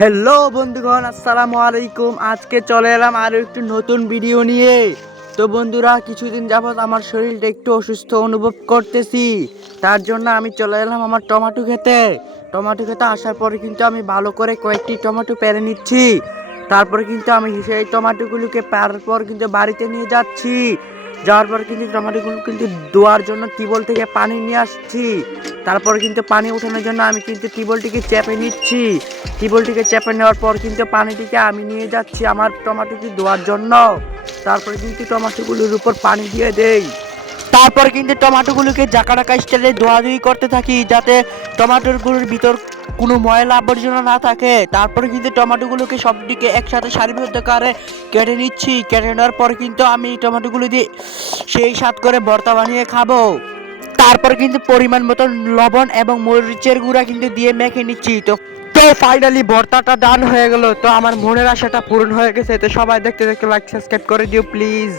Hello বন্ধুগণ, আসসালামু আলাইকুম। আজকে চলে এলাম আরও একটু নতুন ভিডিও নিয়ে। তো বন্ধুরা, কিছুদিন যাবৎ আমার শরীরটা একটু অসুস্থ অনুভব করতেছি। তার জন্য আমি চলে এলাম আমার টমেটো খেতে। টমেটো খেতে আসার পরে কিন্তু আমি ভালো করে কয়েকটি টমেটো পেরে নিচ্ছি। তারপরে কিন্তু আমি সেই টমেটোগুলোকে পারার পর কিন্তু বাড়িতে নিয়ে যাচ্ছি। যাওয়ার পর কিন্তু টমেটোগুলো কিন্তু ধোয়ার জন্য টিউবওয়েল থেকে পানি নিয়ে আসছি। তারপর কিন্তু পানি ওঠানোর জন্য আমি কিন্তু টিউবওয়েলটিকে চেপে নিচ্ছি। টিউবওয়েলটিকে চেপে নেওয়ার পর কিন্তু পানিটিকে আমি নিয়ে যাচ্ছি আমার টমেটোটি ধোয়ার জন্য। তারপরে কিন্তু টমেটোগুলোর উপর পানি দিয়ে দেই। তারপর কিন্তু টমেটোগুলোকে জাকাটাকা স্টাইলে ধোয়াধুয়ি করতে থাকি, যাতে টমেটোগুলোর ভিতর কোনো ময়লা আবর্জনা না থাকে। তারপরে কিন্তু টমেটোগুলোকে সবদিকে একসাথে সারিবদ্ধ করে কেটে নিচ্ছি। কেটে নেওয়ার পর কিন্তু আমি টমেটোগুলো দিয়ে সেই স্বাদ করে ভর্তা বানিয়ে খাবো। তারপর কিন্তু পরিমাণ মতো লবণ এবং মরিচের গুঁড়া কিন্তু দিয়ে মেখে নিচ্ছি। তো তো ফাইনালি ভর্তাটা ডান হয়ে গেল। তো আমার মনের আশাটা পূরণ হয়ে গেছে। তো সবাই দেখতে দেখতে লাইক সাবস্ক্রাইব করে দিও প্লিজ।